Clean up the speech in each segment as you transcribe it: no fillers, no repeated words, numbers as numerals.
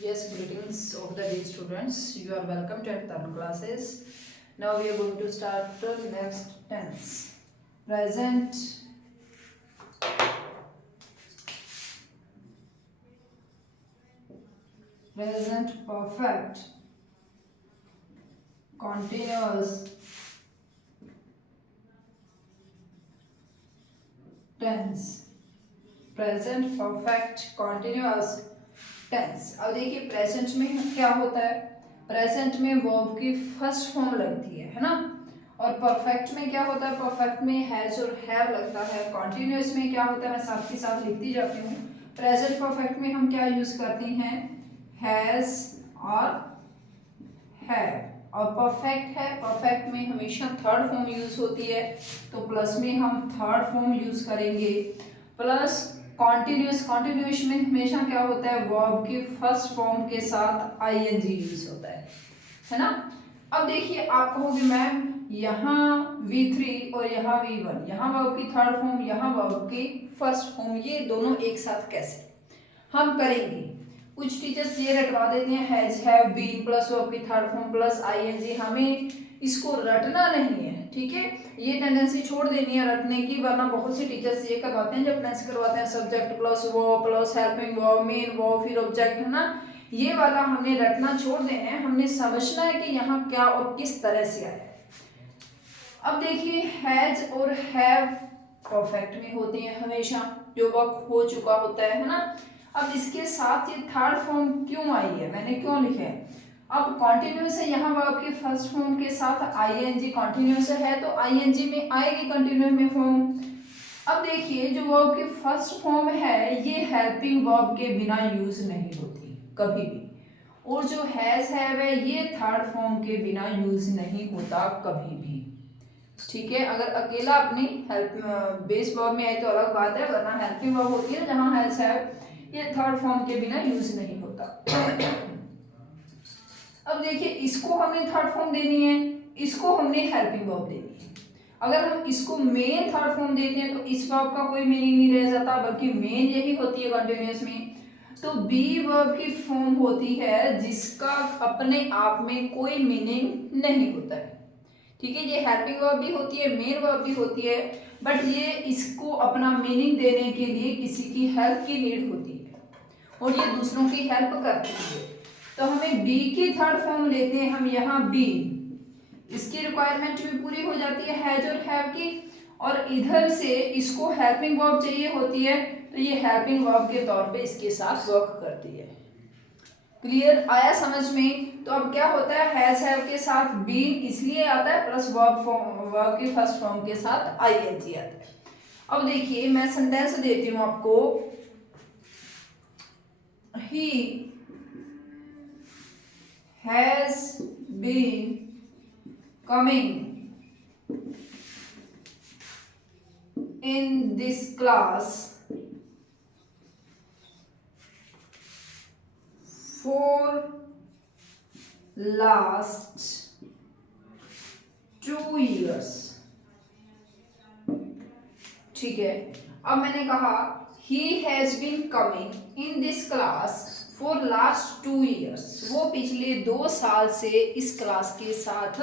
Yes, greetings of the day, students. You are welcome to Tarun classes. Now we are going to start the next tense. Present, present perfect, continuous tense. Present perfect continuous tense. अब देखिए present में क्या होता है, present में verb की first form लगती है ना। और परफेक्ट में क्या होता है, परफेक्ट में हैज और हैव लगता है। कॉन्टिन्यूअस में क्या होता है, मैं साथ के साथ लिखती जाती हूँ। प्रेजेंट परफेक्ट में हम क्या यूज करते हैं, हैज और हैव। और परफेक्ट है, परफेक्ट में हमेशा थर्ड फॉर्म यूज होती है, तो प्लस में हम थर्ड फॉर्म यूज करेंगे। प्लस कॉन्टिन्यूस, कॉन्टिन्यूस में हमेशा क्या होता है, वर्ब की फर्स्ट फॉर्म के साथ आईएनजी यूज होता है ना। अब देखिए आप कहोगे मैम यहाँ V3 और यहाँ V1, यहाँ वर्ब की थर्ड फॉर्म, यहाँ वर्ब की फर्स्ट फॉर्म, ये दोनों एक साथ कैसे हम करेंगे। कुछ टीचर्स ये रटवा देते हैं has have been plus verb की थर्ड फॉर्म प्लस आईएनजी। हमें इसको रटना नहीं है, ठीक है। ये टेंडेंसी छोड़ देनी है रटने की, वरना बहुत से टीचर्स ये करवाते हैं जब टेंस करवाते हैं subject plus verb plus helping verb main verb फिर ऑब्जेक्ट, है ना। ये वाला हमने रटना छोड़ देना है, हमने समझना है कि यहाँ क्या और किस तरह से आया है। अब देखिए हैज और हैव परफेक्ट में होते हैं हमेशा, जो वक्त हो चुका होता है ना। अब इसके साथ ये थर्ड फॉर्म क्यों आई है, मैंने क्यों लिखा है। अब कॉन्टिन्यूस है, यहाँ वर्ब की फर्स्ट फॉर्म के साथ आईएनजी कॉन्टिन्यूस है, तो आईएनजी में आएगी कंटिन्यूस में फॉर्म। अब देखिए जो वर्ब की फर्स्ट फॉर्म है ये हेल्पिंग वर्ब के बिना यूज नहीं होती कभी भी, और जो हैज हैव है ये थर्ड फॉर्म के बिना यूज नहीं होता कभी भी, ठीक है। अगर अकेला अपनी हेल्प बेस वर्ब में आए तो अलग बात है, वरना हेल्पिंग वर्ब होती है जहां हैज हैव, ये थर्ड फॉर्म के बिना यूज नहीं होता। अब देखिए इसको हमने थर्ड फॉर्म देनी है, इसको हमने हेल्पिंग वर्ब देनी है। अगर हम इसको मेन थर्ड फॉर्म देते हैं तो इस वर्ब का कोई मीनिंग नहीं रह जाता, बल्कि मेन यही होती है कंटिन्यूअस में। तो बी वर्ब की फॉर्म होती है जिसका अपने आप में कोई मीनिंग नहीं होता है, ठीक है। ये हेल्पिंग वर्ब भी होती है, मेन वर्ब भी होती है, बट ये इसको अपना मीनिंग देने के लिए किसी की हेल्प की नीड होती है और ये दूसरों की हेल्प करती है। तो हमें बी की थर्ड फॉर्म लेते हैं हम, यहाँ बी, इसकी रिक्वायरमेंट भी पूरी हो जाती है हैज और हैव की, और इधर से इसको हेल्पिंग वर्ब चाहिए होती है, तो ये हेल्पिंग वर्ब के तौर पे इसके साथ वर्क करती है। क्लियर आया समझ में। तो अब क्या होता है, हैज हैव के साथ बीन इसलिए आता है, प्लस वर्ब की फर्स्ट फॉर्म के साथ आईएनजी आता है। अब देखिए मैं सेंटेंस देती हूं आपको, he has been coming in this class for last 2 years, ठीक है। अब मैंने कहा he has been coming in this class for last 2 years, वो पिछले 2 साल से इस क्लास के साथ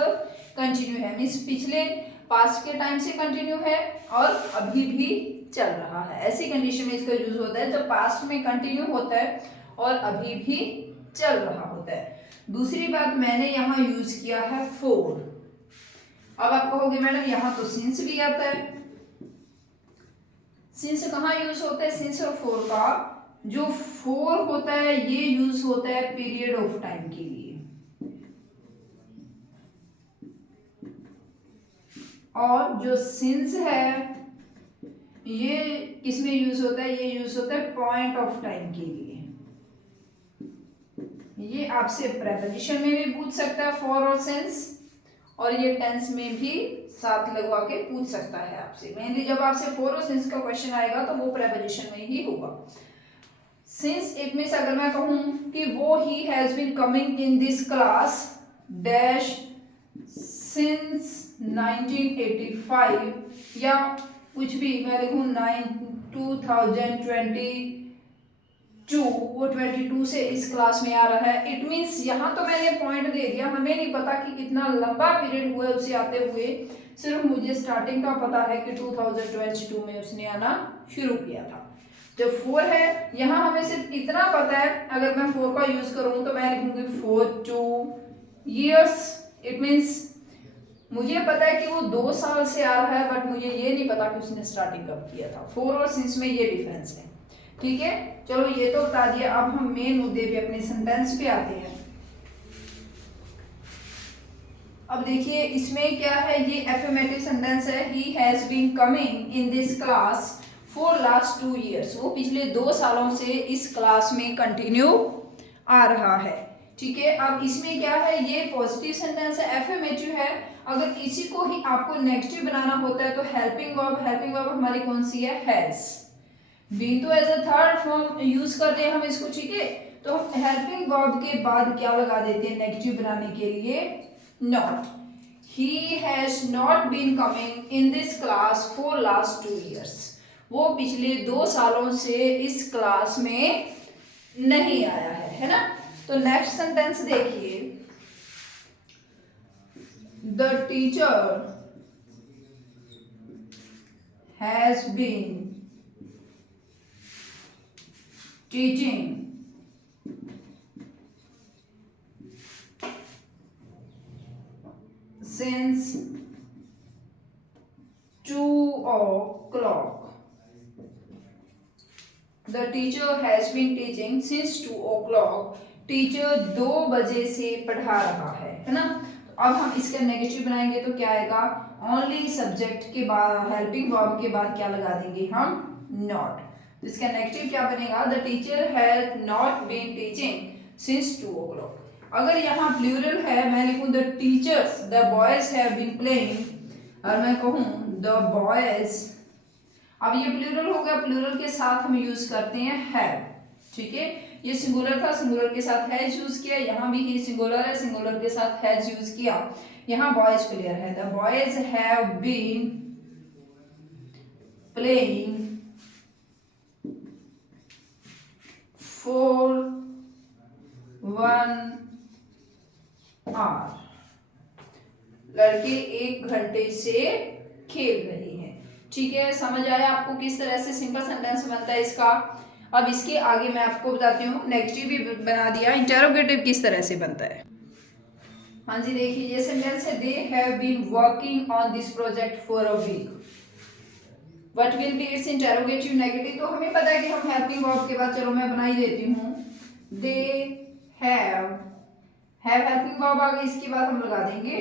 कंटिन्यू है, मीन्स पिछले पास्ट के टाइम से कंटिन्यू है और अभी भी चल रहा है। ऐसी कंडीशन में इसका यूज होता है जब पास्ट में कंटिन्यू होता है और अभी भी चल रहा होता है। दूसरी बात मैंने यहाँ यूज किया है फोर। अब आप कहोगे मैडम यहाँ तो सिंस भी आता है, सिंस कहाँ यूज होता है, सिंस और फोर का जो फोर होता है ये यूज होता है पीरियड ऑफ टाइम के लिए, और जो सिंस है ये किसमें यूज होता है, ये यूज होता है पॉइंट ऑफ टाइम के लिए। ये आपसे प्रेपोजिशन में भी पूछ सकता है फॉर और सिंस, और ये टेंस में भी साथ लगवा के पूछ सकता है आपसे। मेनली जब आपसे फॉर और सिंस का क्वेश्चन आएगा तो वो प्रेपोजिशन में ही होगा। सिंस इट मींस अगर मैं कहूं कि वो he has been coming in this class dash since 1985, या कुछ भी मैं लिखूं 2020 टू, वो 22 से इस क्लास में आ रहा है। इट मीन्स यहाँ तो मैंने पॉइंट दे दिया, हमें नहीं पता कि कितना लंबा पीरियड हुआ है उसे आते हुए, सिर्फ मुझे स्टार्टिंग का पता है कि 2022 में उसने आना शुरू किया था। जो 4 है यहाँ हमें सिर्फ इतना पता है, अगर मैं 4 का यूज करूँ तो मैं लिखूंगी 4 years। इट मीन्स मुझे पता है कि वो 2 साल से आ रहा है, बट मुझे ये नहीं पता कि उसने स्टार्टिंग कब किया था। 4 और सिंस में ये डिफरेंस है। ठीक है, चलो ये तो बता दिया। अब हम मेन मुद्दे पे, अपने सेंटेंस पे आते हैं। अब देखिए इसमें क्या है, ये एफर्मेटिव सेंटेंस है। He has been coming in this class for last 2 years। वो पिछले 2 सालों से इस क्लास में कंटिन्यू आ रहा है। ठीक है, अब इसमें क्या है, ये पॉजिटिव सेंटेंस है, एफर्मेटिव है। अगर इसी को ही आपको नेगेटिव बनाना होता है तो हेल्पिंग वर्ब हमारी कौन सी है, हैज। बी तो as a third form use करते हैं हम इसको। ठीक है, तो हम हेल्पिंग वर्ब के बाद क्या लगा देते हैं नेगेटिव बनाने के लिए, not. He has not been coming in this class for last 2 years। वो पिछले 2 सालों से इस क्लास में नहीं आया है ना। तो नेक्स्ट सेंटेंस देखिए, the teacher has been teaching since 2 o'clock। The teacher has been teaching since 2 o'clock। Teacher 2 बजे से पढ़ा रहा है ना। तो अब हम इसका नेगेटिव बनाएंगे तो क्या आएगा, ओनली सब्जेक्ट के बाद हेल्पिंग वर्ब के बाद क्या लगा देंगे हम, नॉट। तो इसका नेगेटिव क्या बनेगा, the teacher has not been teaching since 2 o'clock। अगर यहाँ प्लूरल है, मैं लिखूं the teachers, the boys have been playing, और मैं कहूँ द बॉयज, अब ये प्लूरल हो गया, प्लूरल के साथ हम यूज करते हैं हैव। ठीक है, ये सिंगुलर था, सिंगुलर के साथ हैज यूज किया, यहाँ भी ही सिंगुलर है, सिंगुलर के साथ हैज यूज किया। यहाँ बॉयज क्लियर है, the boys have been playing for 1 hour। लड़के 1 घंटे से खेल रहे हैं। ठीक है, समझ आया आपको किस तरह से सिंपल सेंटेंस बनता है इसका। अब इसके आगे मैं आपको बताती हूँ, नेगेटिव भी बना दिया, इंटरोगेटिव किस तरह से बनता है। हाँ जी, देखिए ये सेंटेंस है, they have been working on this project for a week. What will be its interrogative negative. तो हमें पता है कि हम हेल्पिंग वर्ब के बाद, चलो मैं बना ही देती हूँ, दे हैव हेल्पिंग वर्ब आ गई, इसके बाद हम लगा देंगे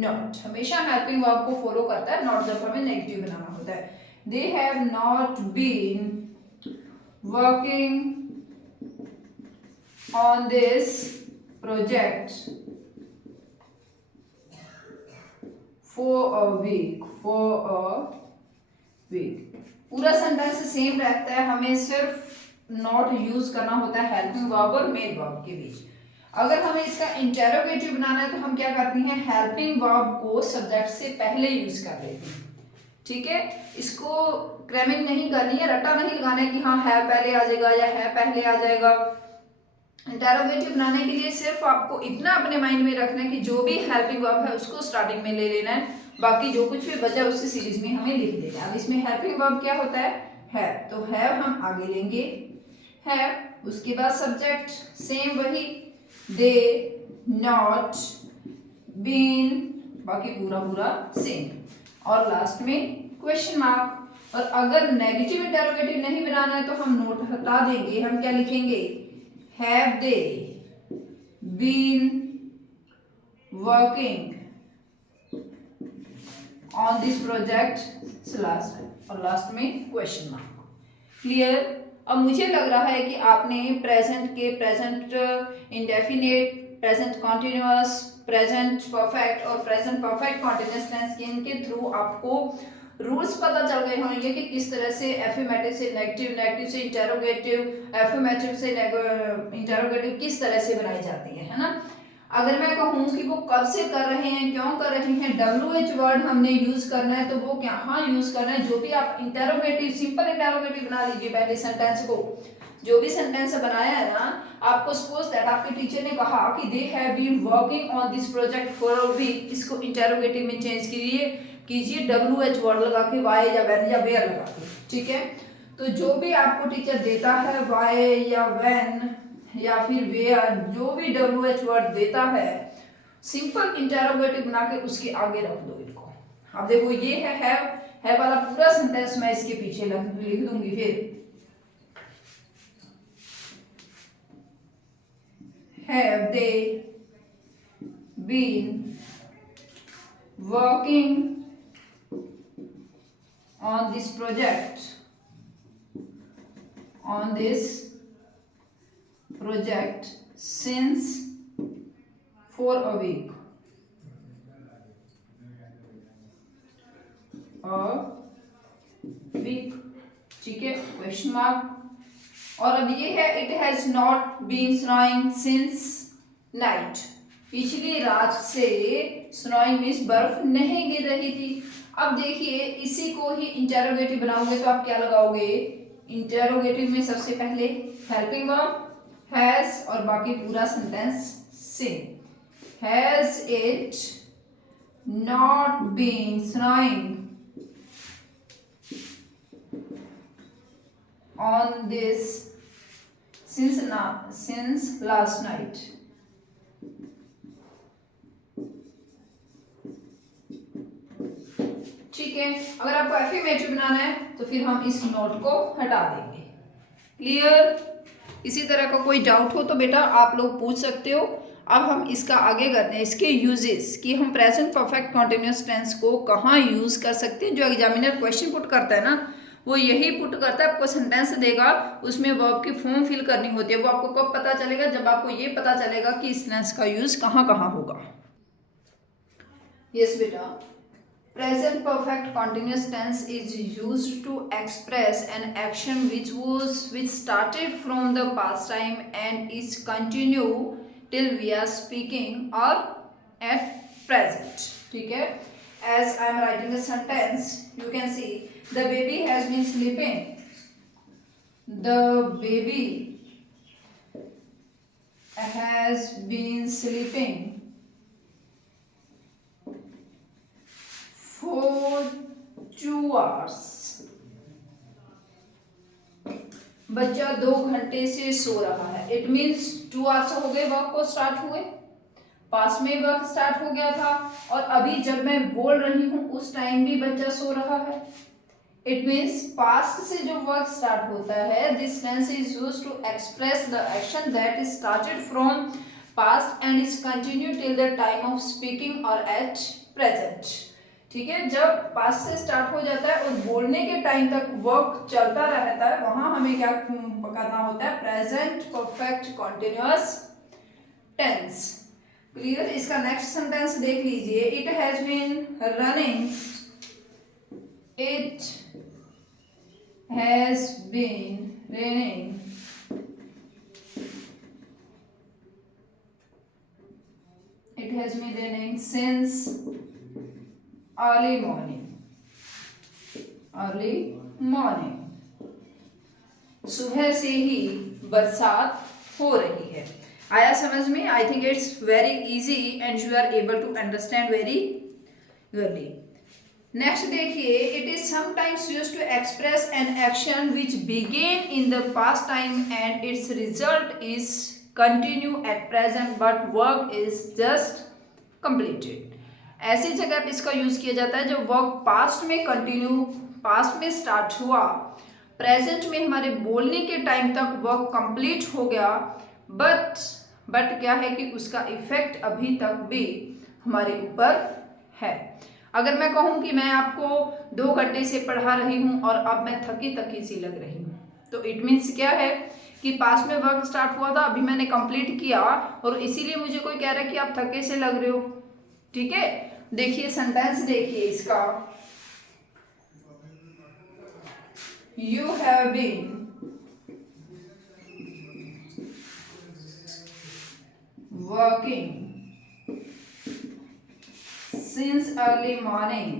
नॉट। हमेशा हेल्पिंग वर्ब को फॉलो करता है नॉट जब हमें नेगेटिव बनाना होता है। They have not been working on this project for a week. पूरा सेंटेंस सेम रहता है, हमें सिर्फ नॉट यूज करना होता है हेल्पिंग वर्ब और मेन वर्ब के बीच। अगर हमें इसका इंटरोगेटिव बनाना है तो हम क्या करते हैं, हेल्पिंग वर्ब को सब्जेक्ट से पहले यूज कर लेते हैं। ठीक है, इसको क्रैमिंग नहीं करनी है, रट्टा नहीं लगाना है कि हाँ है पहले आ जाएगा या है पहले आ जाएगा। इंटरोगेटिव बनाने के लिए सिर्फ आपको इतना अपने माइंड में रखना है कि जो भी हेल्पिंग वर्ब है उसको स्टार्टिंग में ले लेना है, बाकी जो कुछ भी बचा उसे सीरीज में हमें लिख देना है। अब इसमें हेल्पिंग वर्ब क्या होता है, तो हैव हम आगे लेंगे, हैव, उसके बाद सब्जेक्ट सेम वही, दे, नॉट, बीन, बाकी पूरा सेम, और लास्ट में क्वेश्चन मार्क। और अगर नेगेटिव इंटरोगेटिव नहीं बनाना है तो हम नोट हटा देंगे, हम क्या लिखेंगे, have they been working on this project और लास्ट में क्वेश्चन मार्क। क्लियर। अब मुझे लग रहा है कि आपने present indefinite, present continuous, present perfect और प्रेजेंट परफेक्ट कॉन्टिन्यूअस टेंस के थ्रू आपको रूल्स पता चल गए होंगे कि किस तरह से एफर्मेटिव से नेगेटिव, नेगेटिव से इंटरोगेटिव, एफर्मेटिव से इंटरोगेटिव किस तरह से बनाई जाती है ना। अगर मैं कहूँ कि वो कब से कर रहे हैं, क्यों कर रहे हैं, WH वर्ड हमने यूज करना है तो वो कहाँ यूज करना है। जो भी आप इंटरोगेटिव, सिंपल इंटरोगेटिव बना लीजिए पहले सेंटेंस को, जो भी सेंटेंस बनाया है ना, आपको सपोज दैट आपके टीचर ने कहा कि they have been working on this project for a week, इसको इंटेरोगेटिव में चेंज कीजिए WH वर्ड लगा के, वाई या व्हेन या वेयर लगा के, ठीक है। तो जो भी आपको टीचर देता है, वाई या व्हेन या फिर वेयर, जो भी WH वर्ड देता है, सिंपल इंटेरोगेटिव बना के उसके आगे रख दो इनको। अब देखो ये है हैव वाला पूरा सेंटेंस मैं इसके पीछे लिख दूंगी। फिर have they been working on this project since for a week? ठीक है, क्वेश्चन मार्क। और अब ये है it has not been snowing since night, पिछली रात से स्नोइंग मीन्स बर्फ नहीं गिर रही थी। अब देखिए इसी को ही इंटेरोगेटिव बनाओगे तो आप क्या लगाओगे, इंटेरोगेटिव में सबसे पहले हेल्पिंग वर्ब हैज और बाकी पूरा sentence same. Has it not been snowing on this since last night? ठीक है, अगर आपको एफर्मेटिव बनाना है तो फिर हम इस नोट को हटा देंगे। क्लियर? इसी तरह का कोई डाउट हो तो बेटा आप लोग पूछ सकते हो। अब हम इसका आगे करते हैं, इसके यूजेस कि हम प्रेजेंट परफेक्ट कॉन्टिन्यूअस टेंस को कहाँ यूज कर सकते हैं। जो एग्जामिनर क्वेश्चन पुट करता है ना, वो यही पुट करता है, आपको सेंटेंस देगा, उसमें वर्ब की फॉर्म फिल करनी होती है। वो आपको कब पता चलेगा, जब आपको ये पता चलेगा कि इस टेंस का यूज कहाँ कहाँ होगा। यस बेटा, present perfect continuous tense is used to express an action which started from the past time and is continue till we are speaking or at present. ठीक है, as I am writing a sentence, you can see the baby has been sleeping. The baby has been sleeping for 2 hours. बच्चा 2 घंटे से सो रहा है। It means 2 hours हो गए work को स्टार्ट हुए, पास में वर्क स्टार्ट हो गया था, और अभी जब मैं बोल रही हूँ उस टाइम भी बच्चा सो रहा है। इट मीन्स पास्ट से जो वर्क स्टार्ट होता है, this tense is used to express the action that is started from past and is continue till the time of speaking और एट प्रेजेंट। ठीक है, जब पास्ट से स्टार्ट हो जाता है और बोलने के टाइम तक वर्क चलता रहता है, वहां हमें क्या करना होता है, present perfect continuous tense. Clear? इसका नेक्स्ट सेंटेंस देख लीजिए, it has been running, it has been raining it has been raining since early morning. सुबह से ही बरसात हो रही है। आया समझ में? I think it's very easy and you are able to understand very clearly. Next देखिए, it is sometimes used to express an action which begin in the past time and its result is continue at present but work is just completed. ऐसी जगह पे इसका use किया जाता है जब work past में कंटिन्यू, पास्ट में स्टार्ट हुआ, प्रेजेंट में हमारे बोलने के टाइम तक वर्क कंप्लीट हो गया, बट क्या है कि उसका इफेक्ट अभी तक भी हमारे ऊपर है। अगर मैं कहूँ कि मैं आपको 2 घंटे से पढ़ा रही हूँ और अब मैं थकी थकी सी लग रही हूँ, तो इट मीन्स क्या है कि पास में वर्क स्टार्ट हुआ था, अभी मैंने कंप्लीट किया और इसीलिए मुझे कोई कह रहा है कि आप थके से लग रहे हो। ठीक है, देखिए सेंटेंस देखिए इसका, you have been working since early morning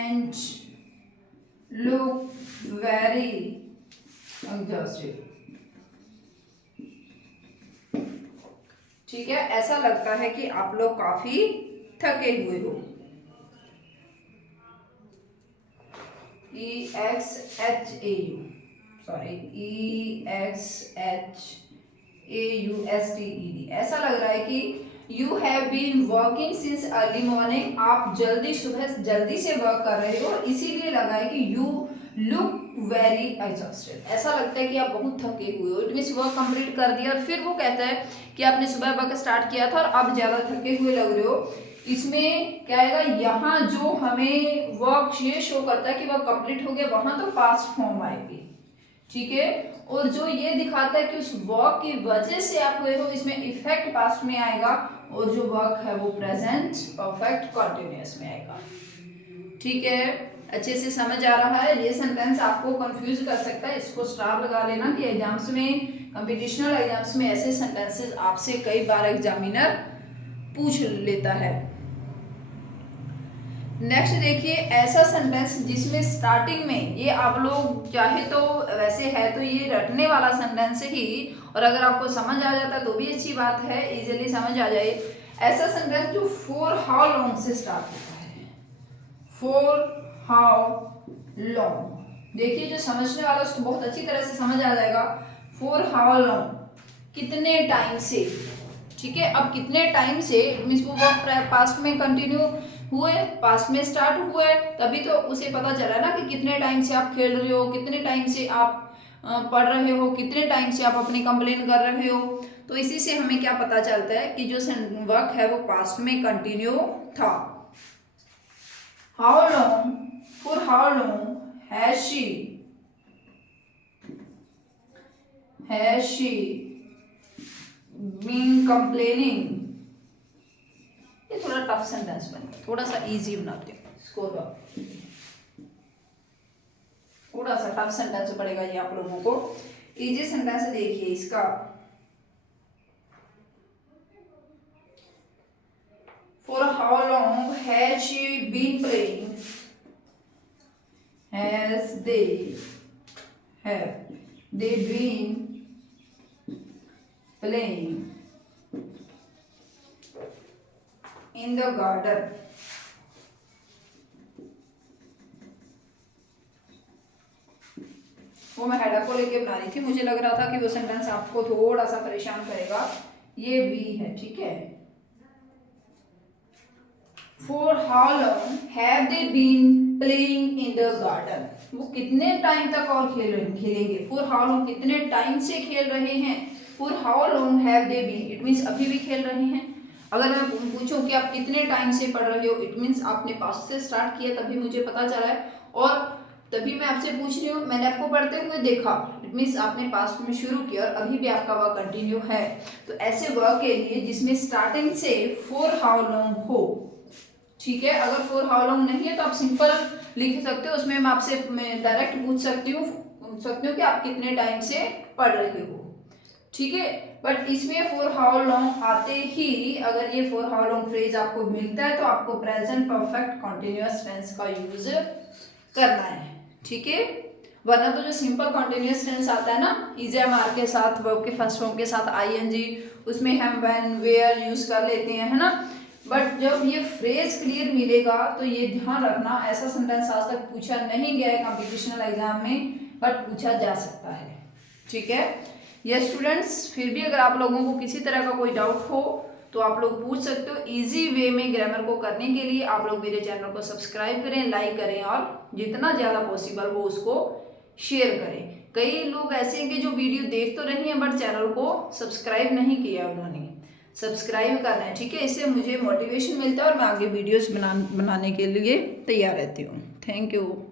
and look very exhausted। ठीक है, ऐसा लगता है कि आप लोग काफी थके हुए हो। EXHAU, सॉरी EXHAUSTED, ऐसा लग रहा है कि you have been working since early morning, आप सुबह जल्दी से वर्क कर रहे हो, इसीलिए लगा है कि यू लुक वेरी एग्जॉस्टेड, ऐसा लगता है कि आप बहुत थके हुए हो। इट मीन्स वर्क कंप्लीट कर दिया और फिर वो कहता है कि आपने सुबह वर्क स्टार्ट किया था और अब ज्यादा थके हुए लग रहे हो। इसमें क्या आएगा, यहाँ जो हमें वर्क ये शो करता है कि वर्क कंप्लीट हो गया, वहां तो पास्ट फॉर्म आएगी, ठीक है। और जो ये दिखाता है कि उस वर्क की वजह से आप हुए हो, इसमें इफेक्ट पास्ट में आएगा, और जो वर्क है वो प्रेजेंट परफेक्ट कंटिन्यूअस में आएगा, ठीक है। अच्छे से समझ आ रहा है? ये सेंटेंस आपको कंफ्यूज कर सकता है, इसको स्टार लगा लेना कि एग्जाम्स में, कंपटीशनल एग्जाम्स में ऐसे सेंटेंसेस आपसे कई बार एग्जामिनर पूछ लेता है। नेक्स्ट देखिए, ऐसा सेंटेंस जिसमें स्टार्टिंग में, ये आप लोग चाहे तो वैसे है तो ये रटने वाला सेंटेंस ही, और अगर आपको समझ आ जाता है तो भी अच्छी बात है, इजीली समझ आ जाए। ऐसा सेंटेंस जो फॉर हाउ लॉन्ग से स्टार्ट होता है, फॉर हाउ लॉन्ग, देखिए जो समझने वाला उसको बहुत अच्छी तरह से समझ आ जाएगा। फॉर हाउ लॉन्ग, कितने टाइम से, ठीक है। अब कितने टाइम से मीन्स वो वर्क पास्ट में कंटिन्यू हुए, पास्ट में स्टार्ट हुए, तभी तो उसे पता चला ना कि कितने टाइम से आप खेल रहे हो, कितने टाइम से आप पढ़ रहे हो, कितने टाइम से आप अपनी कंप्लेन कर रहे हो। तो इसी से हमें क्या पता चलता है कि जो वर्क है वो पास्ट में कंटिन्यू था। How long, for how long has she been complaining. ये थोड़ा टफ सेंटेंस बन गया, थोड़ा सा इजी बनाते हैं इसको, थोड़ा सा टफ सेंटेंस पड़ेगा ये आप लोगों को। इजी सेंटेंस देखिए इसका, for how long has she been playing, has they been playing in the garden। वो मैं हेडा को लेके बना रही थी, मुझे लग रहा था कि वो सेंटेंस आपको थोड़ा सा परेशान करेगा। ये बी है, ठीक है। For how long have they been playing in the garden, वो कितने टाइम तक और खेलेंगे। फॉर हाउ लॉन्ग, कितने टाइम से खेल रहे हैं। For how long have they been, it means अभी भी खेल रहे हैं। अगर मैं पूछूं कि आप कितने टाइम से पढ़ रहे हो, इट मीन्स आपने पास्ट से स्टार्ट किया, तभी मुझे पता चला है, और तभी मैं आपसे पूछ रही हूँ, मैंने आपको पढ़ते हुए देखा, इट मीन्स आपने पास्ट में शुरू किया और अभी भी आपका वर्क कंटिन्यू है। तो ऐसे वर्क के लिए जिसमें स्टार्टिंग से फॉर हाउ लॉन्ग हो, ठीक है। अगर फॉर हाउ लॉन्ग नहीं है तो आप सिंपल लिख सकते हो, उसमें मैं आपसे डायरेक्ट पूछ सकती हूँ कि आप कितने टाइम से पढ़ रहे हो, ठीक है। बट इसमें फॉर हाउ लॉन्ग आते ही अगर ये फॉर हाउ लॉन्ग फ्रेज आपको मिलता है तो आपको प्रेजेंट परफेक्ट कंटिन्यूअस टेंस का यूज करना है, ठीक है। वरना तो जो सिंपल कंटिन्यूअस टेंस आता है ना, इज़ के साथ, वर्ब के फर्स्ट फॉर्म के साथ आईएनजी, उसमें हम व्हेन वेयर यूज कर लेते हैं, है ना। बट जब ये फ्रेज क्लियर मिलेगा तो ये ध्यान रखना, ऐसा सेंटेंस आज तक पूछा नहीं गया है कॉम्पिटिशनल एग्जाम में, बट पूछा जा सकता है, ठीक है। यस स्टूडेंट्स, फिर भी अगर आप लोगों को किसी तरह का कोई डाउट हो तो आप लोग पूछ सकते हो। इजी वे में ग्रामर को करने के लिए आप लोग मेरे चैनल को सब्सक्राइब करें, लाइक करें और जितना ज़्यादा पॉसिबल हो उसको शेयर करें। कई लोग ऐसे हैं कि जो वीडियो देख तो रही हैं बट चैनल को सब्सक्राइब नहीं किया, उन्होंने सब्सक्राइब करना है, ठीक है। इससे मुझे मोटिवेशन मिलता है और मैं आगे वीडियोस बनाने के लिए तैयार रहती हूँ। Thank you.